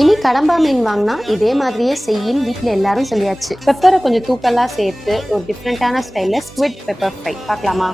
இனி கடம்பா மீன் வாங்கினா இதே மாதிரியே செய்யின்னு வீட்டில் எல்லாரும் சொல்லியாச்சு. பெப்பரை கொஞ்சம் தூக்கலா சேர்த்து ஒரு டிஃப்ரெண்டான ஸ்டைலில் ஸ்குவிட் பெப்பர் ஃப்ரை பார்க்கலாமா?